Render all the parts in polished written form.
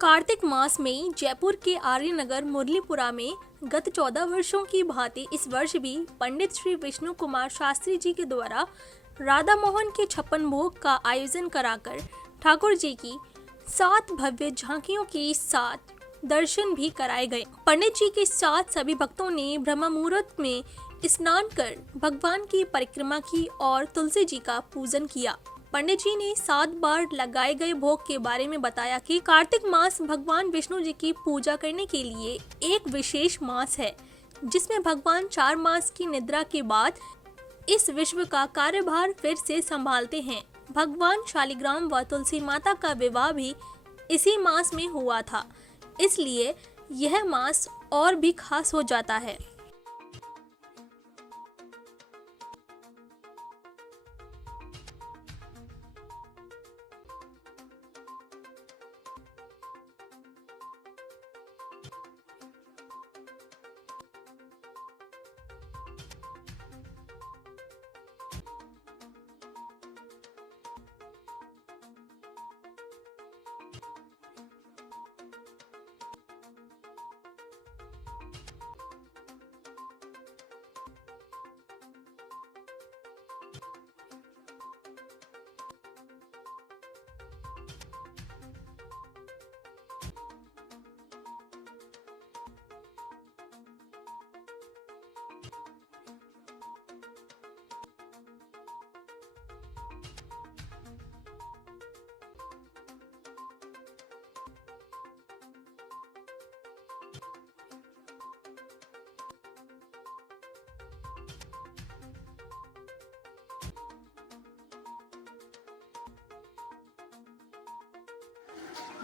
कार्तिक मास में जयपुर के आर्यनगर मुरलीपुरा में गत 14 वर्षों की भांति इस वर्ष भी पंडित श्री विष्णु कुमार शास्त्री जी के द्वारा राधा मोहन के 56 भोग का आयोजन कराकर ठाकुर जी की 7 भव्य झांकियों के साथ दर्शन भी कराए गए। पंडित जी के साथ सभी भक्तों ने ब्रह्म मुहूर्त में स्नान कर भगवान की परिक्रमा की और तुलसी जी का पूजन किया। पंडित जी ने 7 बार लगाए गए भोग के बारे में बताया कि कार्तिक मास भगवान विष्णु जी की पूजा करने के लिए एक विशेष मास है, जिसमें भगवान 4 मास की निद्रा के बाद इस विश्व का कार्यभार फिर से संभालते हैं। भगवान शालिग्राम व तुलसी माता का विवाह भी इसी मास में हुआ था, इसलिए यह मास और भी खास हो जाता है।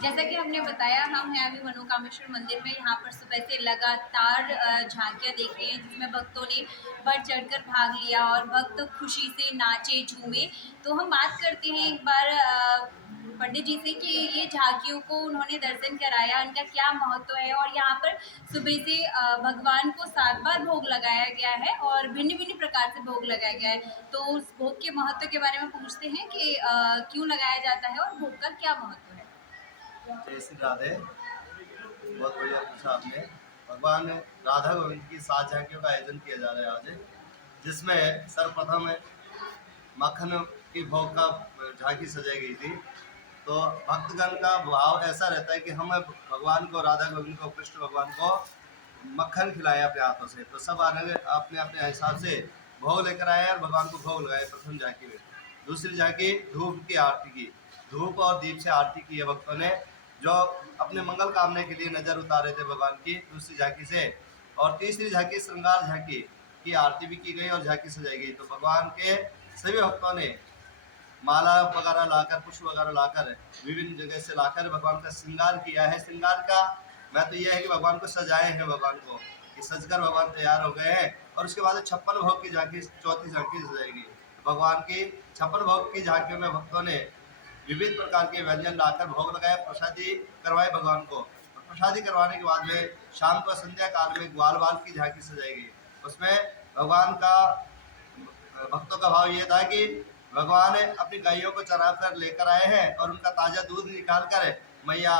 जैसा कि हमने बताया, हम हैं अभी मनोकामेश्वर मंदिर में। यहाँ पर सुबह से लगातार झांकियाँ देख रही हैं, जिसमें भक्तों ने बढ़ चढ़कर भाग लिया और भक्त खुशी से नाचे झूमे। तो हम बात करते हैं एक बार पंडित जी से कि ये झांकियों को उन्होंने दर्शन कराया, इनका क्या महत्व है। और यहाँ पर सुबह से भगवान को 7 बार भोग लगाया गया है और भिन्न भिन्न प्रकार से भोग लगाया गया है। तो उस भोग के महत्व के बारे में पूछते हैं कि क्यों लगाया जाता है और भोग का क्या महत्व है। जय श्री राधे। बहुत बढ़िया पूछा आपने। भगवान राधा गोविंद की 7 झांकियों का आयोजन किया जा रहा है आज, जिसमें सर्वप्रथम मक्खन की भोग का झांकी सजाई गई थी। तो भक्तगण का भाव ऐसा रहता है कि हम भगवान को, राधा गोविंद को, कृष्ण भगवान को मक्खन खिलाए अपने हाथों से। तो सब आने अपने अपने हिसाब से भोग लेकर आए और भगवान को भोग लगाए प्रथम झांकी में। दूसरी झांकी धूप की आरती की, धूप और दीप से आरती की है भक्तों ने, जो अपने मंगल कामने के लिए नजर उतारे थे भगवान की दूसरी झांकी से। और तीसरी झांकी श्रृंगार झांकी की आरती भी की गई और झांकी सजाई गई। तो भगवान के सभी भक्तों ने माला वगैरह लाकर, पुष्प वगैरह लाकर, विभिन्न जगह से लाकर भगवान का श्रृंगार किया है। श्रृंगार का महत्व यह है कि भगवान को सजाए हैं, भगवान को कि सजकर भगवान तैयार हो गए हैं। और उसके बाद 56 भोग की झांकी, चौथी झांकी सजाएगी। भगवान की 56 भोग की झांकियों में भक्तों ने विविध प्रकार के व्यंजन लाकर भोग लगाए, प्रसादी करवाए भगवान को। और प्रसादी करवाने के बाद में शाम को संध्या काल में ग्वाल बाल की झांकी सजाएगी। उसमें भगवान का, भक्तों का भाव ये था कि भगवान अपनी गायों को चरा कर लेकर आए हैं और उनका ताज़ा दूध निकाल कर मैया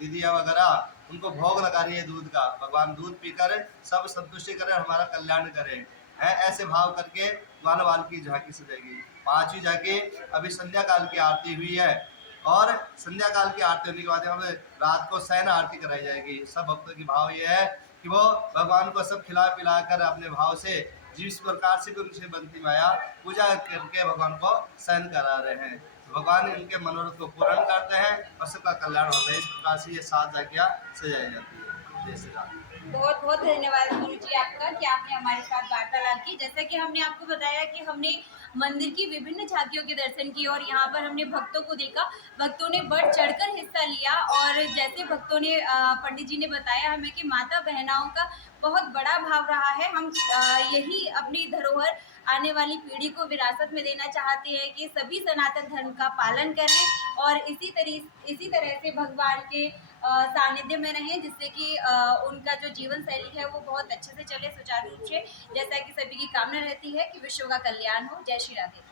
दीदियाँ वगैरह उनको भोग लगा रही है दूध का। भगवान दूध पीकर सब संतुष्टि करें, हमारा कल्याण करें, है ऐसे भाव करके ग्वाल बाल की झांकी सजाएगी। 5वीं झांकी अभी संध्या काल की आरती हुई है और संध्या काल की आरती होने के बाद हमें रात को शयन आरती कराई जाएगी। सब भक्तों की भाव ये है कि वो भगवान को सब खिला पिला कर अपने भाव से जिस प्रकार से भी उनसे बनती माया पूजा करके भगवान को शयन करा रहे हैं। तो भगवान इनके मनोरथ को पूर्ण करते हैं और सबका कल्याण होता है। इस प्रकार से ये 7 झांकियाँ सजाई जाती है। जय श्री राम। बहुत बहुत धन्यवाद गुरु जी आपका कि आपने हमारे साथ वार्तालाप की। जैसा कि हमने आपको बताया कि हमने मंदिर की विभिन्न झांकियों के दर्शन किए और यहाँ पर हमने भक्तों को देखा, भक्तों ने बढ़ चढ़कर हिस्सा लिया। और जैसे भक्तों ने, पंडित जी ने बताया हमें कि माता बहनाओं का बहुत बड़ा भाव रहा है। हम यही अपनी धरोहर आने वाली पीढ़ी को विरासत में देना चाहते हैं कि सभी सनातन धर्म का पालन करें और इसी तरह से भगवान के सानिध्य में रहें, जिससे कि उनका जो जीवन शैली है वो बहुत अच्छे से चले, सुचारू रूप से, जैसा कि सभी की कामना रहती है कि विश्व का कल्याण हो। जय श्री राधे।